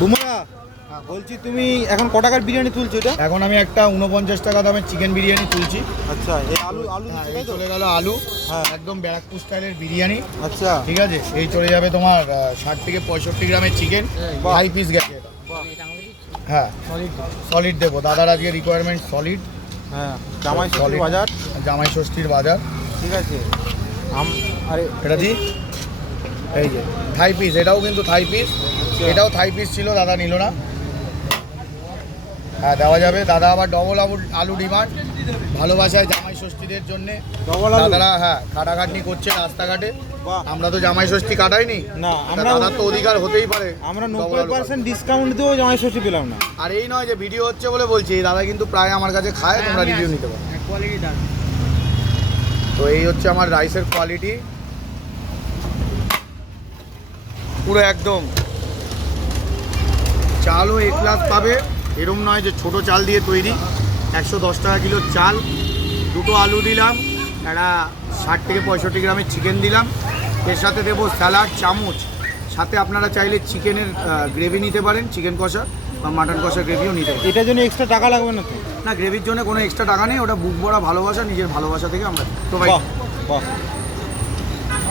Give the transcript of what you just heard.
বুমরা বলছি তুমি এখন ক টাকার বিরিয়ানি তুলছো এটা? এখন আমি একটা 49 টাকা দামের চিকেন বিরিয়ানি তুলছি। আচ্ছা, এই আলু আলু এই চলে গেল আলু। হ্যাঁ, একদম ব্যারাকপুর স্টাইলের বিরিয়ানি। আচ্ছা, ঠিক আছে, এই চলে যাবে তোমার 60 থেকে 65 গ্রামের চিকেন, 5 পিস গেছে এটা। হ্যাঁ, সলিড দেবো দাদার আজকে রিকোয়ারমেন্ট সলিড। হ্যাঁ, জামাই ষষ্ঠীর বাজার। জামাই ষষ্ঠীর বাজার, ঠিক আছে। আরে এটা দি এই যে থাই পিস, এটাও কিন্তু থাই পিস। এটাও থাই পিস ছিল, দাদা নিল না। হ্যাঁ, দেওয়া যাবে। দাদা আবার ডবল আলু ডিমান্ড, ভালোবাসায় জামাই ষষ্ঠীদের জন্য। ডবল আলু দাদারা হ্যাঁ খাটাখাটনি করছে রাস্তাঘাটে। বাহ, আমরা তো জামাই ষষ্ঠী কাটাইনি না আমরা দাদার তো অধিকার হতেই পারে। আমরা 90% ডিসকাউন্ট দিয়েও জামাই ষষ্ঠী পেলাম না। আর এই নয় যে ভিডিও হচ্ছে বলে বলছি, এই দাদা কিন্তু প্রায় আমার কাছে খায়, তোমরা রিভিউ নিতে পারো। কোয়ালিটি দাম। তো এই হচ্ছে আমার রাইসের কোয়ালিটি, পুরো একদম। চালও এক গ্লাস পাবে, এরম নয় যে ছোট চাল দিয়ে তৈরি। 110 টাকা কিলো চাল, দুটো আলু দিলাম, একটা 60 থেকে 65 গ্রামের চিকেন দিলাম, এর সাথে দেবো স্যালাড চামচ। সাথে আপনারা চাইলে চিকেনের গ্রেভি নিতে পারেন, চিকেন কষা বা মাটন কষা গ্রেভিও নিতে পারেন। এটার জন্য এক্সট্রা টাকা লাগবে না তো? না, গ্রেভির জন্য কোনো এক্সট্রা টাকা নেই, ওটা বুক ভরা ভালোবাসা, নিজের ভালোবাসা থেকে আমরা প্রোভাইড। বাহ বাহ।